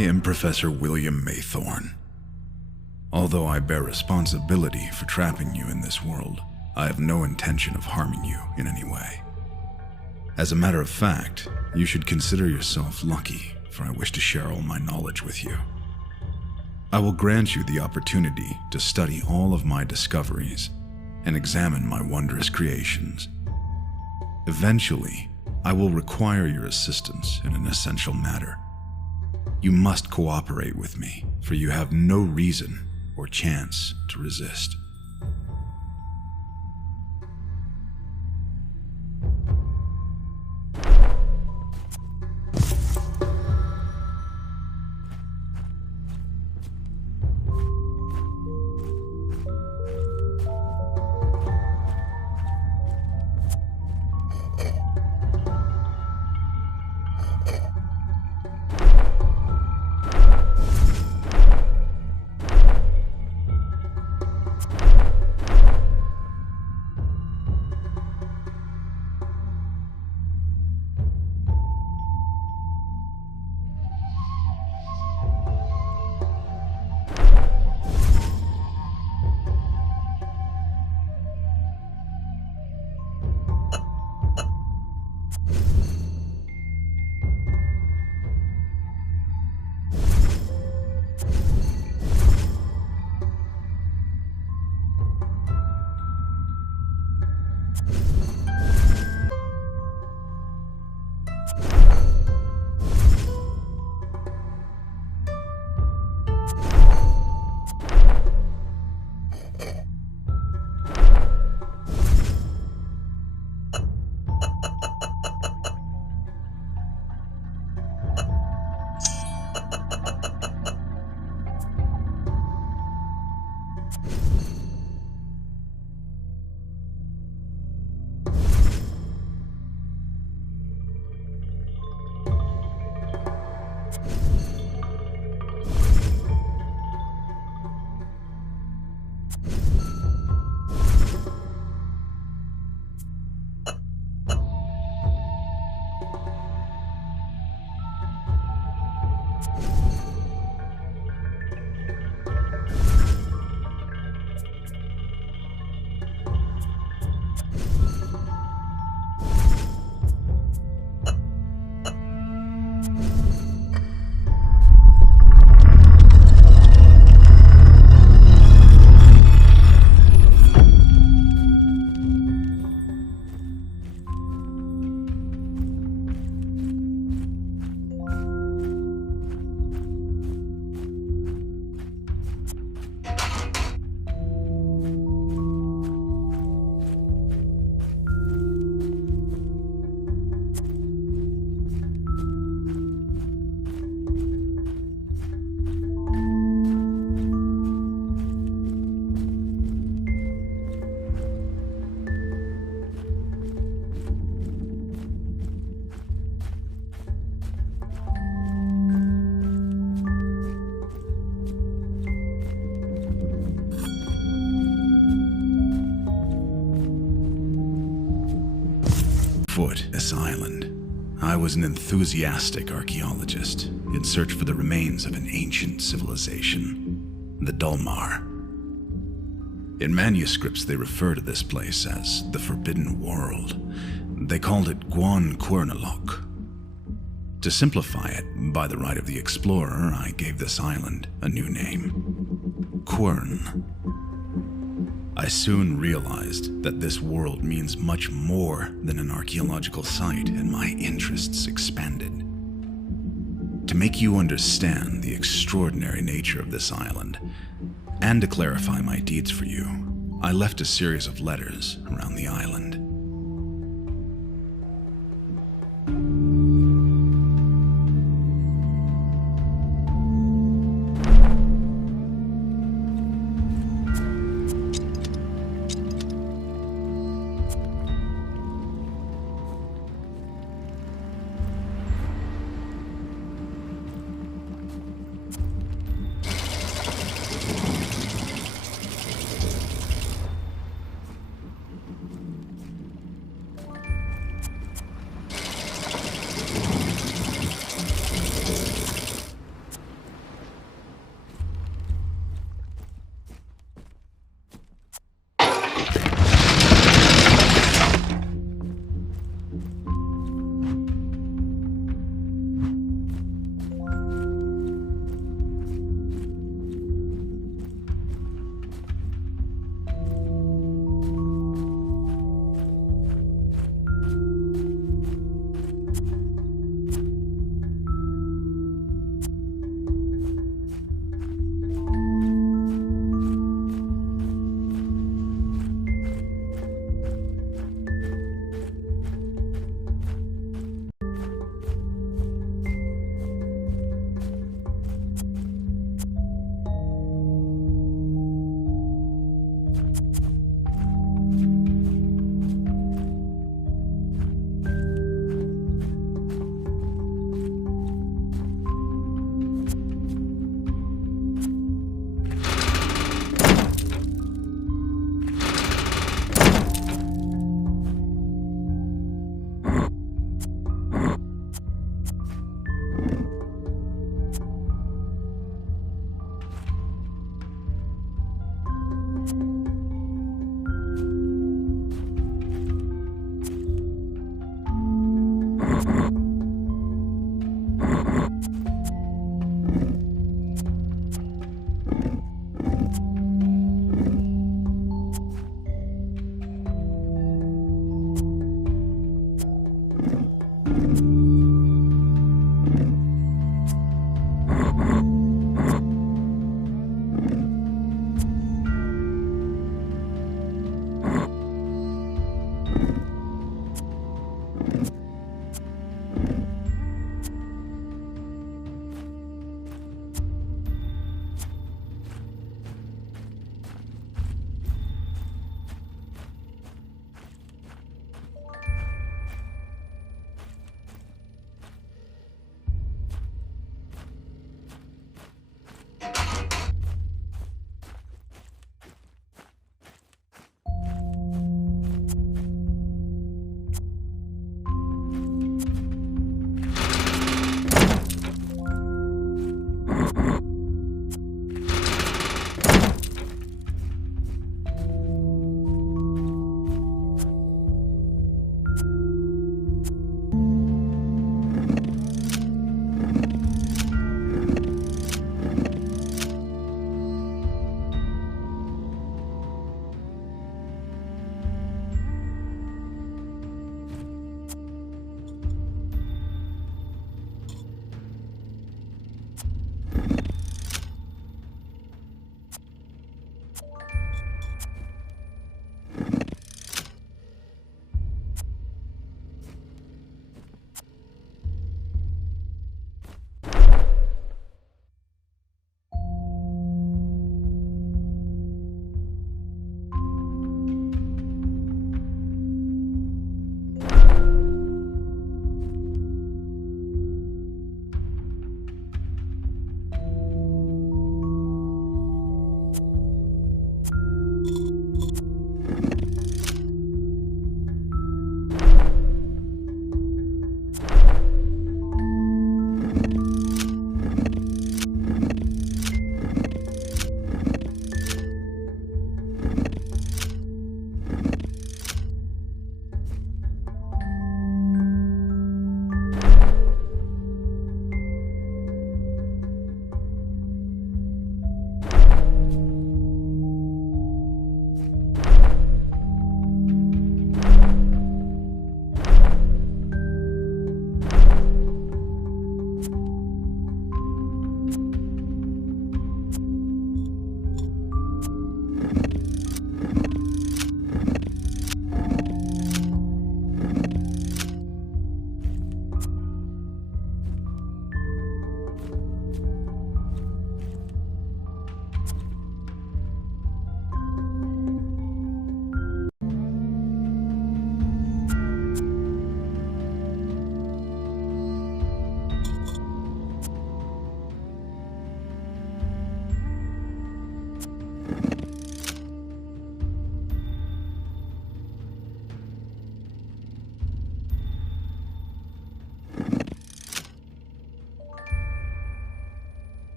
am Professor William Maythorne. Although I bear responsibility for trapping you in this world, I have no intention of harming you in any way. As a matter of fact, you should consider yourself lucky, for I wish to share all my knowledge with you. I will grant you the opportunity to study all of my discoveries and examine my wondrous creations. Eventually, I will require your assistance in an essential matter. You must cooperate with me, for you have no reason or chance to resist. This island, I was an enthusiastic archaeologist in search for the remains of an ancient civilization, the Dulmar. In manuscripts, they refer to this place as the Forbidden World. They called it Quern. To simplify it, by the right of the explorer, I gave this island a new name, Quern. I soon realized that this world means much more than an archaeological site, and my interests expanded. To make you understand the extraordinary nature of this island, and to clarify my deeds for you, I left a series of letters around the island.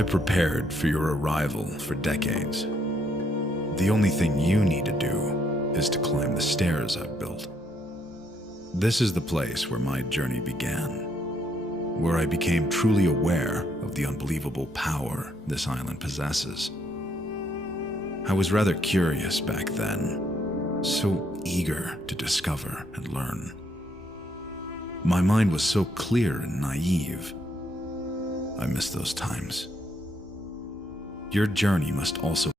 I prepared for your arrival for decades. The only thing you need to do is to climb the stairs I've built. This is the place where my journey began, where I became truly aware of the unbelievable power this island possesses. I was rather curious back then, so eager to discover and learn. My mind was so clear and naive. I miss those times. Your journey must also